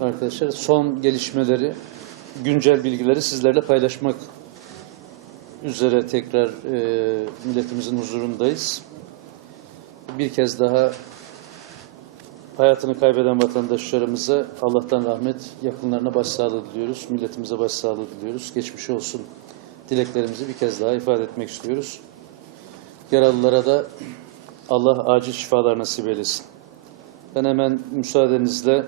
arkadaşlar son gelişmeleri, güncel bilgileri sizlerle paylaşmak üzere tekrar e, milletimizin huzurundayız. Bir kez daha hayatını kaybeden vatandaşlarımıza Allah'tan rahmet, yakınlarına başsağlığı diliyoruz. Milletimize başsağlığı diliyoruz. Geçmiş olsun dileklerimizi bir kez daha ifade etmek istiyoruz. Yaralılara da Allah acil şifalar nasip eylesin. Ben hemen müsaadenizle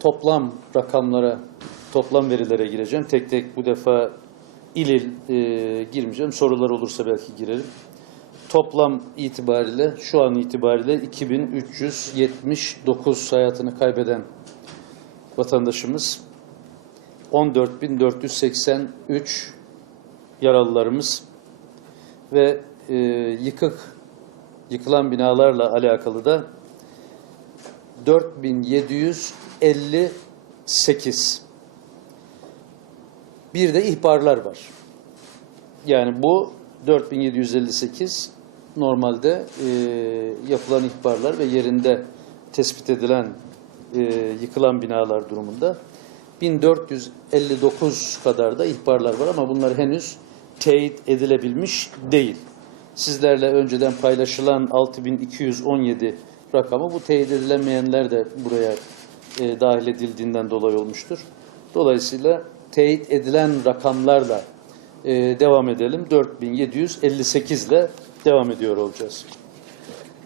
toplam rakamlara, toplam verilere gireceğim. Tek tek bu defa il il e, girmeyeceğim. Sorular olursa belki girerim. Toplam itibariyle, şu an itibariyle 2379 hayatını kaybeden vatandaşımız, 14.483 yaralılarımız ve e, yıkık, yıkılan binalarla alakalı da 4758 bir de ihbarlar var. Yani bu 4758 normalde e, yapılan ihbarlar ve yerinde tespit edilen e, yıkılan binalar durumunda 1459 kadar da ihbarlar var ama bunlar henüz teyit edilebilmiş değil. Sizlerle önceden paylaşılan 6217 rakamı bu teyit edilemeyenler de buraya e, dahil edildiğinden dolayı olmuştur. Dolayısıyla teyit edilen rakamlarla e, devam edelim. 4758 ile devam ediyor olacağız.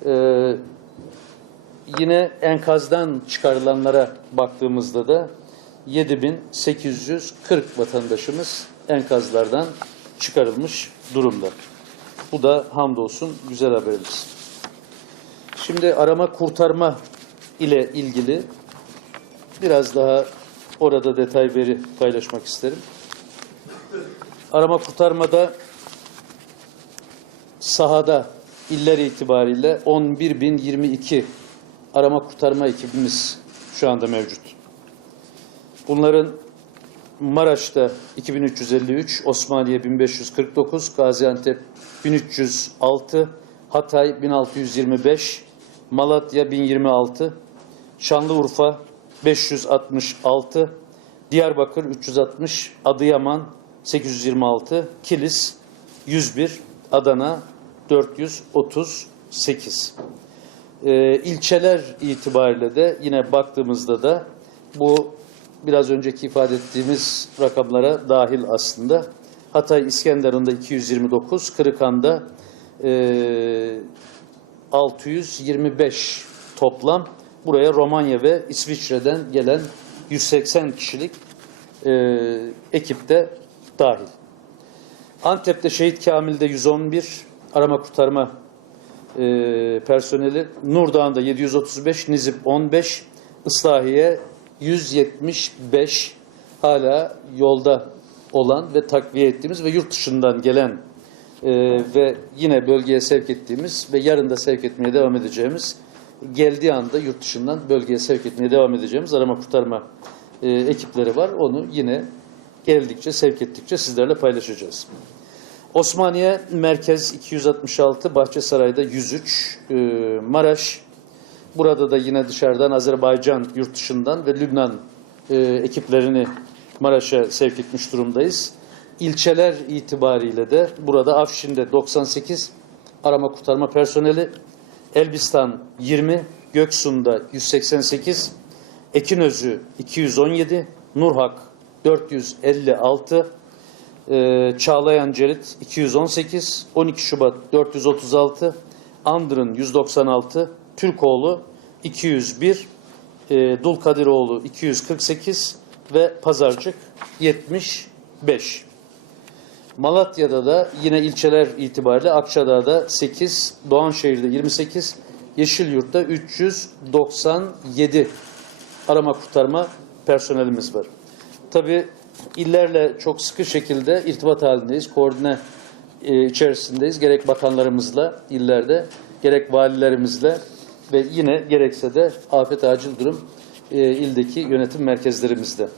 E, yine enkazdan çıkarılanlara baktığımızda da 7840 vatandaşımız enkazlardan çıkarılmış durumda. Bu da hamdolsun güzel haberimiz. Şimdi arama kurtarma ile ilgili biraz daha orada detay veri paylaşmak isterim. Arama kurtarmada sahada iller itibariyle 11.022 arama kurtarma ekibimiz şu anda mevcut. Bunların Maraş'ta 2353, Osmaniye 1549, Gaziantep 1306, Hatay 1625, Malatya 1026, Şanlıurfa 566, Diyarbakır 360, Adıyaman 826, Kilis 101, Adana 438. Ee, ilçeler itibariyle de yine baktığımızda da bu biraz önceki ifade ettiğimiz rakamlara dahil aslında. Hatay İskenderun'da 229, Kırıkhan'da e, 625 toplam. Buraya Romanya ve İsviçre'den gelen 180 kişilik e, ekipte dahil. Antep'te Şehit Kamil'de 111 arama kurtarma e, personeli, Nurdağ'da 735, Nizip 15, Islahiye 175 hala yolda olan ve takviye ettiğimiz ve yurt dışından gelen e, ve yine bölgeye sevk ettiğimiz ve yarın da sevk etmeye devam edeceğimiz geldiği anda yurt dışından bölgeye sevk etmeye devam edeceğimiz arama kurtarma e, ekipleri var. Onu yine geldikçe, sevk ettikçe sizlerle paylaşacağız. Osmaniye Merkez 266, Bahçesaray'da 103, e, Maraş, burada da yine dışarıdan Azerbaycan yurt dışından ve Lübnan e, ekiplerini Maraş'a sevk etmiş durumdayız. İlçeler itibariyle de burada Afşin'de 98 arama kurtarma personeli, Elbistan 20, Göksu'nda 188, Ekinözü 217, Nurhak 456, e, Çağlayan Cerit 218, 12 Şubat 436, Andırın 196, Türkoğlu 201, e, Dulkadiroğlu 248 ve Pazarcık 75. Malatya'da da yine ilçeler itibariyle Akçadağ'da 8, Doğanşehir'de 28, Yeşilyurt'ta 397 arama kurtarma personelimiz var. Tabii illerle çok sıkı şekilde irtibat halindeyiz, koordine e, içerisindeyiz. Gerek bakanlarımızla illerde, gerek valilerimizle ve yine gerekse de afet acil durum e, ildeki yönetim merkezlerimizde.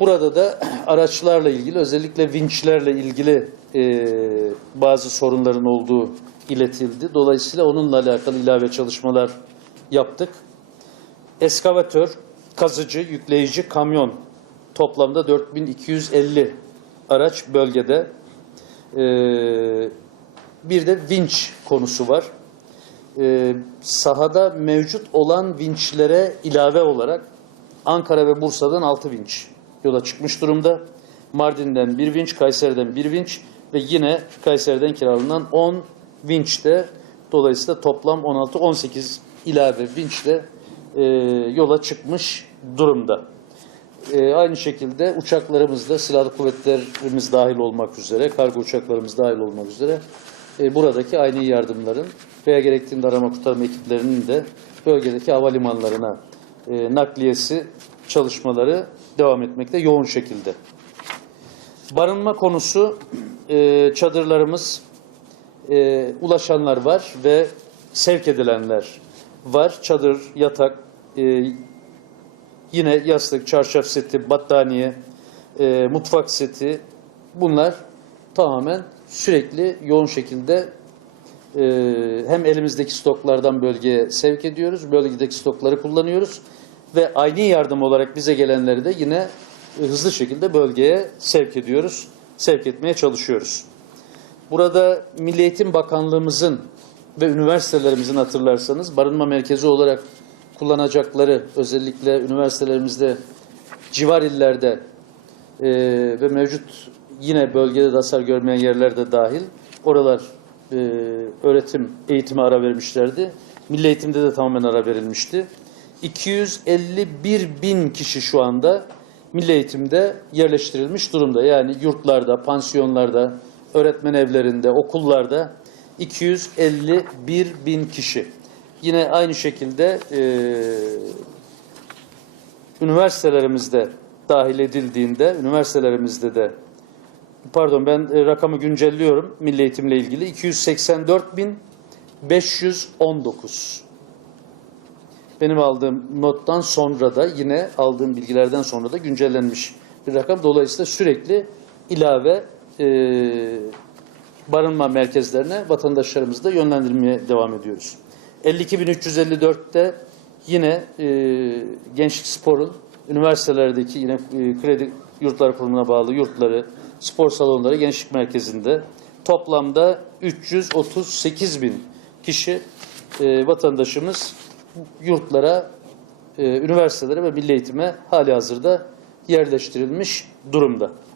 Burada da araçlarla ilgili özellikle vinçlerle ilgili e, bazı sorunların olduğu iletildi. Dolayısıyla onunla alakalı ilave çalışmalar yaptık. eskavatör, kazıcı, yükleyici, kamyon toplamda 4250 araç bölgede. Ee, bir de vinç konusu var. Ee, sahada mevcut olan vinçlere ilave olarak Ankara ve Bursa'dan 6 vinç yola çıkmış durumda. Mardin'den bir vinç, Kayseri'den bir vinç ve yine Kayseri'den kiralanan 10 vinç de dolayısıyla toplam 16-18 ilave vinç de e, yola çıkmış durumda. E, aynı şekilde uçaklarımız da silahlı kuvvetlerimiz dahil olmak üzere, kargo uçaklarımız dahil olmak üzere e, buradaki aynı yardımların veya gerektiğinde arama kurtarma ekiplerinin de bölgedeki havalimanlarına e, nakliyesi çalışmaları devam etmekte yoğun şekilde. Barınma konusu e, çadırlarımız e, ulaşanlar var ve sevk edilenler var. Çadır, yatak, e, yine yastık, çarşaf seti, battaniye, e, mutfak seti bunlar tamamen sürekli yoğun şekilde e, hem elimizdeki stoklardan bölgeye sevk ediyoruz, bölgedeki stokları kullanıyoruz ve aynı yardım olarak bize gelenleri de yine hızlı şekilde bölgeye sevk ediyoruz, sevk etmeye çalışıyoruz. Burada Milli Eğitim Bakanlığımızın ve üniversitelerimizin hatırlarsanız barınma merkezi olarak kullanacakları özellikle üniversitelerimizde civar illerde e, ve mevcut yine bölgede de hasar görmeyen yerlerde dahil oralar e, öğretim eğitime ara vermişlerdi. Milli eğitimde de tamamen ara verilmişti. 251 bin kişi şu anda milli eğitimde yerleştirilmiş durumda. Yani yurtlarda, pansiyonlarda, öğretmen evlerinde, okullarda 251 bin kişi. Yine aynı şekilde e, üniversitelerimizde dahil edildiğinde, üniversitelerimizde de pardon ben e, rakamı güncelliyorum milli eğitimle ilgili 284.519 benim aldığım nottan sonra da yine aldığım bilgilerden sonra da güncellenmiş bir rakam. Dolayısıyla sürekli ilave e, barınma merkezlerine vatandaşlarımızı da yönlendirmeye devam ediyoruz. 52.354'te yine e, Gençlik Spor'un üniversitelerdeki yine e, kredi yurtlar kurumuna bağlı yurtları, spor salonları gençlik merkezinde toplamda 338 bin kişi e, vatandaşımız yurtlara, e, üniversitelere ve milli eğitime hali hazırda yerleştirilmiş durumda.